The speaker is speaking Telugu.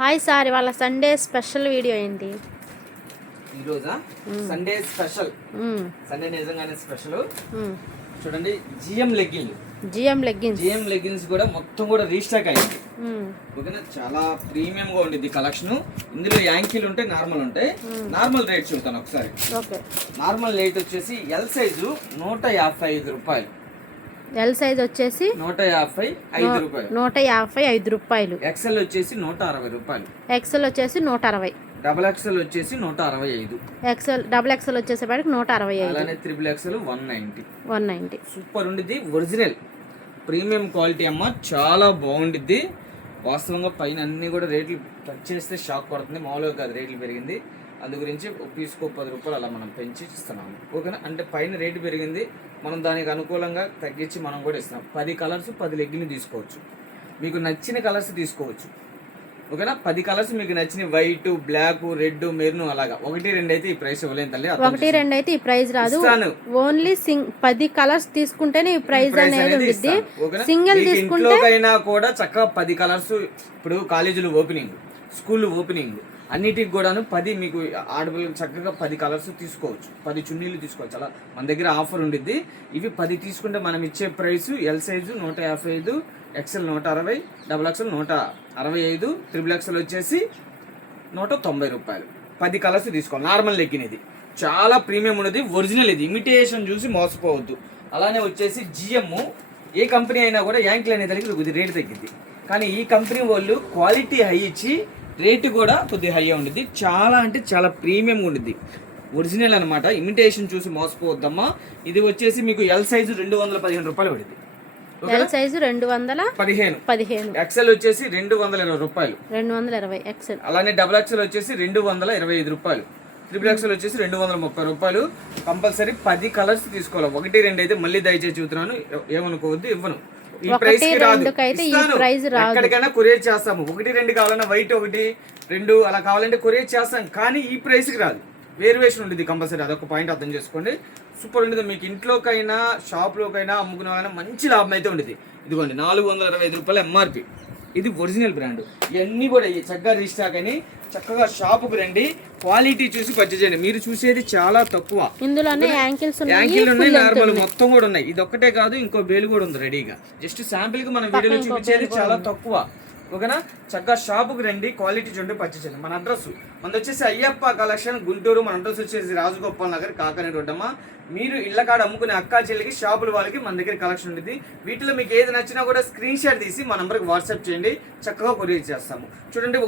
హాయ్ సార్, ఇవాళ సండే స్పెషల్ వీడియో ఏంటి? ఈరోజా సండే స్పెషల్. సండే నిజంగానే స్పెషల్. చూడండి, జిఎం లెగ్గిన్స్ కూడా మొత్తం కూడా రీస్టాక్ అయింది. ఓకేనా, చాలా ప్రీమియం గా ఉండిద్ది కలెక్షన్. ఇందులో యాంకిల్ ఉంటాయి, నార్మల్ ఉంటాయి. నార్మల్ రేట్ చూద్దాను ఒకసారి. నార్మల్ రేట్ వచ్చేసి ఎల్ సైజు 155 రూపాయలు. ఎల్ సైజ్ వచ్చేసి 155 రూపాయలు. ఎక్సెల్ వచ్చేసి 160 రూపాయలు. ఎక్సెల్ వచ్చేసి 160. డబుల్ ఎక్సెల్ వచ్చేసి 165. ఎక్సెల్ డబుల్ ఎక్సెల్ వచ్చేసేపాటికి 165. అలానే త్రిబుల్ ఎక్సెల్ 190. సూపర్ ఉండిద్ది. ఒరిజినల్ ప్రీమియం క్వాలిటీ అమ్మ, చాలా బాగుండిద్ది. వాస్తవంగా పైన అన్ని కూడా రేట్లు టచ్ చేస్తే షాక్ పడుతుంది. మామూలుగా కాదు, రేట్లు పెరిగింది. అందు గురించి పీసుకో 10 రూపాయలు అలా మనం పెంచి ఇస్తున్నాము. ఓకేనా, అంటే పైన రేటు పెరిగింది, మనం దానికి అనుకూలంగా తగ్గించి మనం కూడా ఇస్తున్నాం. 10 కలర్స్ 10 లెగ్గిన్లు తీసుకోవచ్చు. మీకు నచ్చిన కలర్స్ తీసుకోవచ్చు. ఓకేనా, 10 కలర్స్ మీకు నచ్చిన వైట్, బ్లాక్, రెడ్, మెరూన్ అలాగా. 1-2 అయితే ఈ ప్రైస్ ఇవ్వలేదు తల్లి. 1-2 అయితే ఈ ప్రైస్ రాదు. ఓన్లీ 10 కలర్స్ తీసుకుంటేనే ఈ ప్రైస్ అనేది ఉంటుంది. సింగిల్ తీసుకుంటే కూడా చక్కగా 10 కలర్స్. ఇప్పుడు కాలేజీలు ఓపెనింగ్, స్కూల్ ఓపెనింగ్, అన్నిటికి కూడాను 10 మీకు ఆడపిల్లలకు చక్కగా 10 కలర్స్ తీసుకోవచ్చు. 10 చున్నీలు తీసుకోవచ్చు. అలా మన దగ్గర ఆఫర్ ఉండిద్ది. ఇవి 10 తీసుకుంటే మనం ఇచ్చే price L size 155, XL 160, double XL 165, triple XL వచ్చేసి 190 రూపాయలు. 10 కలర్స్ తీసుకోవాలి. నార్మల్ లెగ్గిన్ ఇది చాలా ప్రీమియం ఉన్నది. ఒరిజినల్ ఇది, ఇమిటేషన్ చూసి మోసపోవద్దు. అలానే వచ్చేసి జిఎమ్, ఏ కంపెనీ అయినా కూడా యాంకిల్ అనే దానికి కొద్దిగా రేటు తగ్గింది. కానీ ఈ కంపెనీ వాళ్ళు క్వాలిటీ హై ఇచ్చి రేటు కూడా కొద్దిగా హై ఉండిద్ది. చాలా అంటే చాలా ప్రీమియంగా ఉండిద్ది. ఒరిజినల్ అనమాట, ఇమిటేషన్ చూసి మోసపోవద్దమ్మా. ఇది వచ్చేసి మీకు ఎల్ సైజు 215 రూపాయలు పడింది. L size 215. ఎక్సెల్ వచ్చేసి 220 రూపాయలు. 220 ఎక్సెల్. అలానే డబుల్ ఎక్సెల్ వచ్చేసి 225 రూపాయలు. త్రిబుల్ ఎక్సెల్ వచ్చేసి 230 రూపాయలు. కంపల్సరీ 10 కలర్స్ తీసుకోవాలి. 1-2 అయితే మళ్ళీ దయచేసి చూస్తున్నాను, ఏమనుకోవద్దు, ఇవ్వను. ఈ ప్రైస్ కి రాదు. ఎక్కడికైనా కొరియర్ చేస్తాము. 1-2 కావాలన్నా, వైట్ 1-2 అలా కావాలంటే కొరియర్ చేస్తాం. కానీ ఈ ప్రైస్ కి రాదు, వేరియేషన్ ఉంటుంది కంపల్సరీ. అదొక పాయింట్ అర్థం చేసుకోండి. సూపర్ ఉంటుంది. మీకు ఇంట్లోకైనా షాప్లోకైనా అమ్ముకునే వాళ్ళైనా మంచి లాభం అయితే ఉంటుంది. ఇదిగోండి, 425 రూపాయలు ఎంఆర్పి. ఇది ఒరిజినల్ బ్రాండ్. ఇవన్నీ కూడా చక్కగా రీస్టాక్ అని చక్కగా షాపుకి రండి, క్వాలిటీ చూసి పర్చేజ్ చేయండి. మీరు చూసేది చాలా తక్కువ. ఇందులోనే యాంకిల్ ఉన్నాయి, నార్మల్ మొత్తం కూడా ఉన్నాయి. ఇది ఒక్కటే కాదు, ఇంకో బేలు కూడా ఉంది రెడీగా. జస్ట్ శాంపిల్ కి మనం వీడియోలో చూపించేది చాలా తక్కువ. ఓకేనా, చక్కగా షాపుకి రండి, క్వాలిటీ చూడండి, పర్చేజ్ చేయండి. మన అడ్రస్ మనది వచ్చేసి అయ్యప్ప కలెక్షన్, గుంటూరు. మన అడ్రస్ వచ్చేసి రాజగోపాల్ నగర్, కాకనే రోడ్డమ్మ. మీరు ఇళ్ళ కాడ అమ్ముకునే అక్కా చెల్లికి, షాపుల వాళ్ళకి మన దగ్గర కలెక్షన్ ఉంటుంది. వీటిలో మీకు ఏది నచ్చినా కూడా స్క్రీన్ షాట్ తీసి మా నంబర్కి వాట్సాప్ చేయండి, చక్కగా కొరియర్ చేస్తాము. చూడండి.